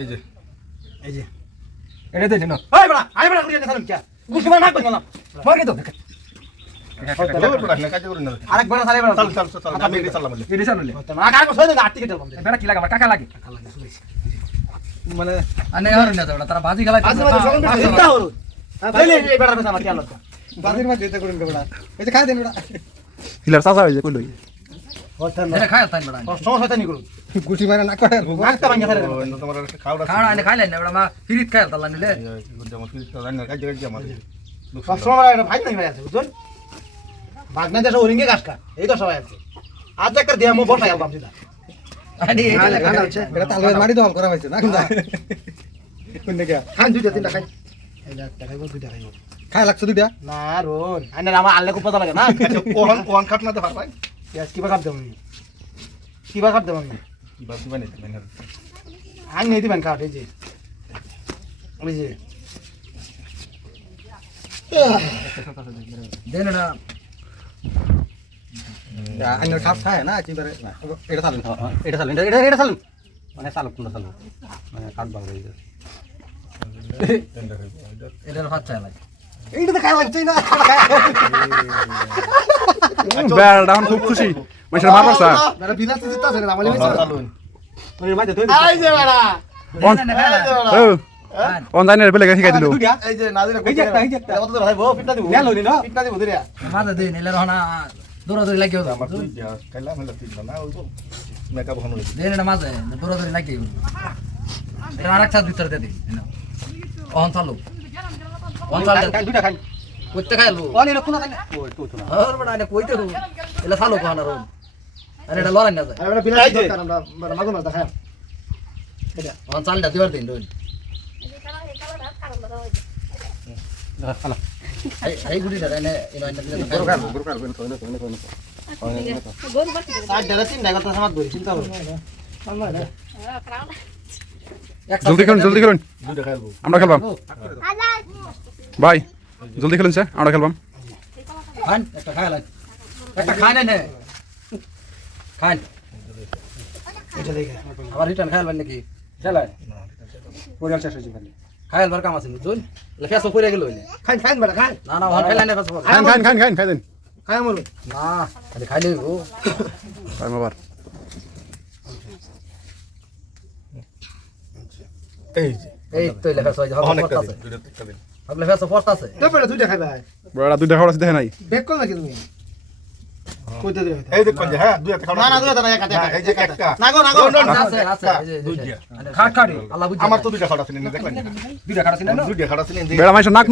এই যে। এই যে। এটা দিয়েছে না। ওই বড়া আই বড়া কুড়িয়ে দেখালাম কি? গুছি না কই না মার তো ওই পড়া না কাজ করুন না আরেক বড়া। সালে বড়া চল চল চল আমি এটি চালাম বলে এটা চাললে না কাজ সই দে আটটি কেটে বন্ধ বেটা কি লাগে? আমার কাকা লাগে। মানে আনে আর না তো তারা বাজি খেলা এই কি আলো বাজির মাঝে এটা করুন বেড়া। এই যে খাই দেন বেড়া। হিলার চাচা হয়ে যায় কইলো হচ্ছে এটা খায় তাই বড়া। সমস্যা তাই নি করুন গুটি মারা না করে ফেলে ও, এনে তোমার একটা খাওয়া খাওয়া আনে খাইলেন না মা ফিরিত খায় তালা নিলে। যেমন কি রান্না কাজ কাজ আমার। সব সময় এটা ভাই নাই ভাই আছে বুঝুন বাগনা দেশে ওরিঙ্গে গাছ কা এই তো সবাই আছে। আজ একটা দিয়া মো বসাই আলবাম সিধা আনি এটা খানা হচ্ছে এটা তালবের মারি দল করা হয়েছে না কিন্তু? কোন দিকে খান দুইটা তিনটা খাই। এই যে একটা খাইবো দুইটা খাইবো। খাই লাগছে দুইটা? না রোন আইনা আমার আল্লে খুব পতা লাগে না ওহান ওহান কাট না তো পারবাই পেঁয়াজ কিবা কাট দেবো কিবা কাট দেবো কি বাদ দিবেন এটা মানে আং নেই দিবেন কাট এই যে। ওই যে। দেন না আইনের খাপ খায় না একেবারে এটা চালুন এটা চালুন এটা এটা চালুন। মানে চালুক কোনটা চালুক। মানে কাট বাংলা এই ভাত চাই লাগে এইটা তো খাই লাগছে না। বেড়া খুব খুশি। মানুষের মারবার চা বেড়া বিনাশ জিতা না আমালি চালুন তোর মাঝে তুই এই যে বাড়া অন ও অন জানি বেলে শিখাই দিল এই যে নাজিরা এই যে একটা এই যে একটা কত ধরে ভাই বউ ফিটনা দিব নেলো নি না ফিটনা দিব ধরিয়া মাথা দিন এলে রহনা দৌড়া দৌড়ি লাগিও আমার তুই দিয়া কাইলা মেলা তুই না ওই তো মেকআপ হনো দেন না মাঝে দৌড়া দৌড়ি লাগিও এটা আরেক সাথ ভিতর দে দিন অহন চালু অহন চালু খাই দুইটা খাই কইতে খাইলবো কোন এর কোন খাই না ওই তো তো না আর বড় আনে কইতে হু এলা চালু কোহানা রোন আরে এটা লড়াই না যায়। আমরা বিনাশ দরকার আমরা মাগো না দেখায় অহন চালটা দিবার দিন এই এনে এনে ডেরা তিন ডেরা তো। সমাজ ধরি চিন্তা করো। এক জলদি খেলুন জলদি খেলুন। আমরা খেলবাম। ভাই জলদি খেলুন স্যার। আমরা খেলবাম। একটা খাই লাগ একটা না নে। খান। এটা দেখে। আবার রিটার্ন খাইলবেন নাকি? খেলায় পরিয়াল শেষ হয়েছে খালি। খাইলবার কাম আছে বুঝুন লেখা সব পড়ে গেল খাই খাই বেড়া খাই না না ওখান খাইলে না খান খান খান খান খাই দেন খাই আমল না খালি খাইলে ও টাইম আবার। এই যে। এই তো লেখা অনেকটা পড়তাছে দিন দুইটা একটা দিন। লেখা সব পড়তাছে তো বেড়া দুইটা খাই ভাই বেড়া দুইটা খাওয়া আছে দেখে নাই। বেক কর নাকি তুমি? কইতে দিও এই দেখুন যে হ্যাঁ দুই খাওয়া না না দুইটা না একটা হ্যাঁ, এই যে একটা। না গো না গো। আছে আছে এই যে দুইটা। আল্লাহ বুঝছে আমার তো দুইটা খাওয়া আছে দেখলেন দুইটা খাট আছে না দুইটা খাওয়া আছে বেড়া মানুষের নাক